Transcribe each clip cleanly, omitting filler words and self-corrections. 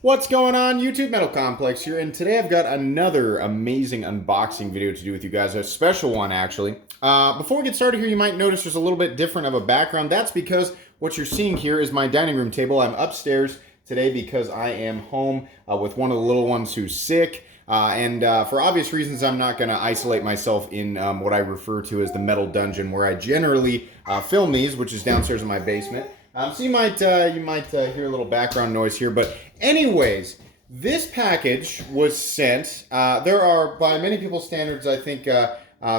What's going on, YouTube? Metal Complex here, and today I've got another amazing unboxing video to do with you guys, a special one actually. Before we get started here, you might notice there's a little bit different of a background. That's because what you're seeing here is my dining room table. I'm upstairs today because I am home with one of the little ones who's sick. And for obvious reasons, I'm not going to isolate myself in what I refer to as the metal dungeon, where I generally film these, which is downstairs in my basement. So you might hear a little background noise here, but anyways, this package was sent. There are, by many people's standards, I think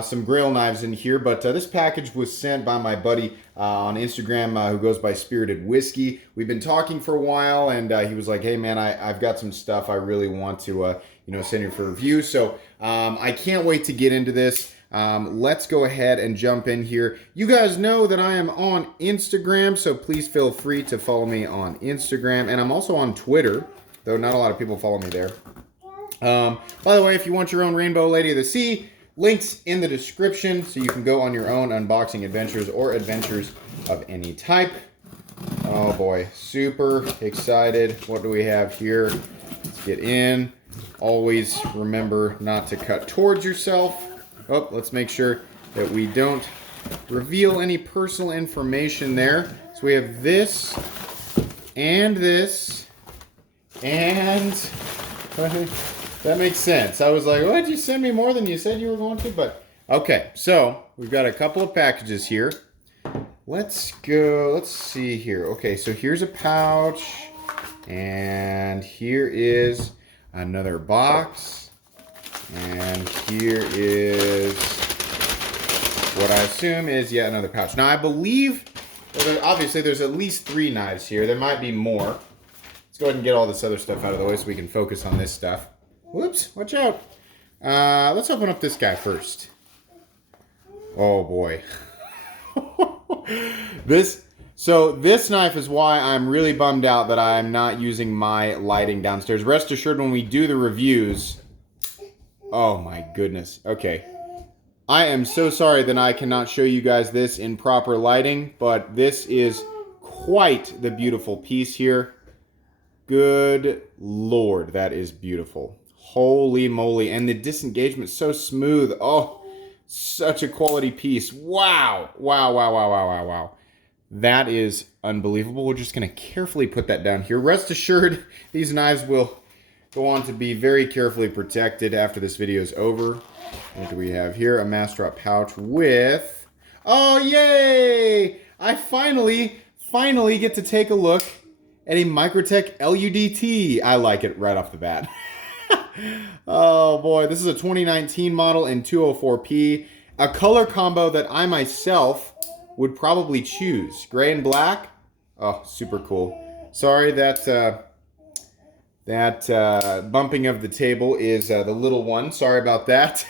some GRAIL knives in here, but this package was sent by my buddy on Instagram who goes by Spirited Whiskey. We've been talking for a while, and he was like, "Hey man, I've got some stuff I really want to send you for review." So I can't wait to get into this. Let's go ahead and jump in here. You guys know that I am on Instagram, so please feel free to follow me on Instagram. And I'm also on Twitter, though not a lot of people follow me there. By the way, if you want your own Rainbow Lady of the Sea, links in the description so you can go on your own unboxing adventures or adventures of any type. Oh boy, super excited. What do we have here? Let's get in. Always remember not to cut towards yourself. Oh, let's make sure that we don't reveal any personal information there. So we have this, and that makes sense. I was like, "What, did you send me more than you said you were going to?" But okay, so we've got a couple of packages here. Let's go, let's see here. Okay, so here's a pouch, and here is another box. And here is what I assume is yet another pouch. Now I believe, obviously there's at least 3 knives here. There might be more. Let's go ahead and get all this other stuff out of the way so we can focus on this stuff. Whoops, watch out. Let's open up this guy first. Oh boy. This knife is why I'm really bummed out that I'm not using my lighting downstairs. Rest assured, when we do the reviews, oh my goodness. Okay. I am so sorry that I cannot show you guys this in proper lighting, but this is quite the beautiful piece here. Good Lord, that is beautiful. Holy moly. And the disengagement is so smooth. Oh, such a quality piece. Wow. Wow, wow, wow, wow, wow, wow. That is unbelievable. We're just going to carefully put that down here. Rest assured, these knives will go on to be very carefully protected after this video is over. What do we have here? A Mastrop pouch with... Oh, yay! I finally get to take a look at a Microtech LUDT. I like it right off the bat. Oh, boy. This is a 2019 model in 204p. A color combo that I myself would probably choose. Gray and black. Oh, super cool. Sorry that... That bumping of the table is the little one. Sorry about that.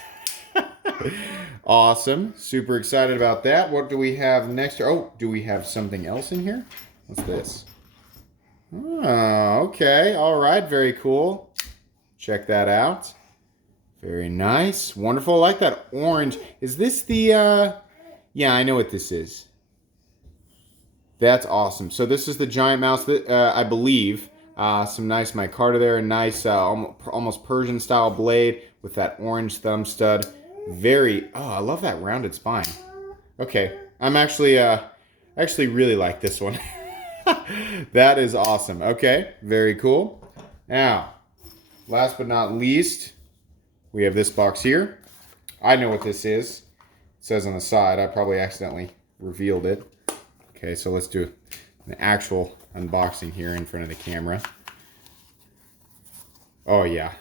Awesome. Super excited about that. What do we have next? Oh, do we have something else in here? What's this? Oh, okay. All right. Very cool. Check that out. Very nice. Wonderful. I like that orange. Is this the... Yeah, I know what this is. That's awesome. So this is the giant mouse that I believe... some nice micarta there, a nice almost Persian style blade with that orange thumb stud. Very, oh, I love that rounded spine. Okay, I'm actually really like this one. That is awesome. Okay, very cool. Now, last but not least, we have this box here. I know what this is. It says on the side, I probably accidentally revealed it. Okay, so let's do an actual unboxing here in front of the camera. Oh yeah.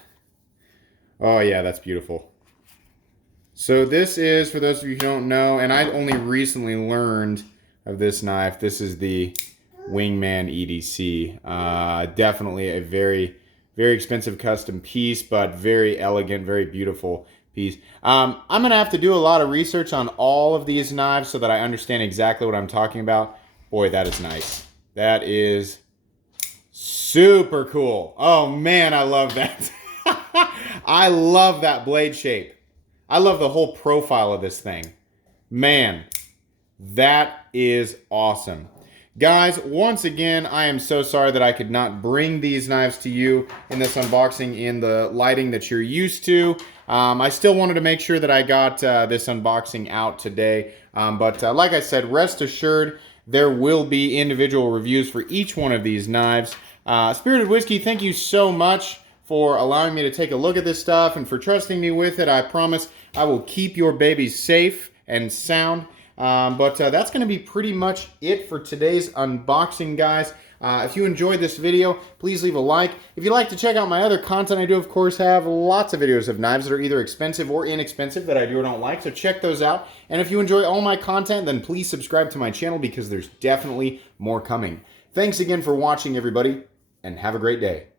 Oh yeah, that's beautiful. So this is, for those of you who don't know, and I only recently learned of this knife, this is the Wingman EDC. Definitely a very, very expensive custom piece, but very elegant, very beautiful piece. I'm going to have to do a lot of research on all of these knives so that I understand exactly what I'm talking about. Boy, that is nice. That is super cool. Oh man, I love that. I love that blade shape. I love the whole profile of this thing. Man, that is awesome. Guys, once again, I am so sorry that I could not bring these knives to you in this unboxing in the lighting that you're used to. I still wanted to make sure that I got this unboxing out today. But like I said, rest assured, there will be individual reviews for each one of these knives. Spirited Whiskey, thank you so much for allowing me to take a look at this stuff and for trusting me with it. I promise I will keep your babies safe and sound. But that's going to be pretty much it for today's unboxing, guys. If you enjoyed this video, please leave a like. If you'd like to check out my other content, I do, of course, have lots of videos of knives that are either expensive or inexpensive that I do or don't like, so check those out. And if you enjoy all my content, then please subscribe to my channel because there's definitely more coming. Thanks again for watching, everybody, and have a great day.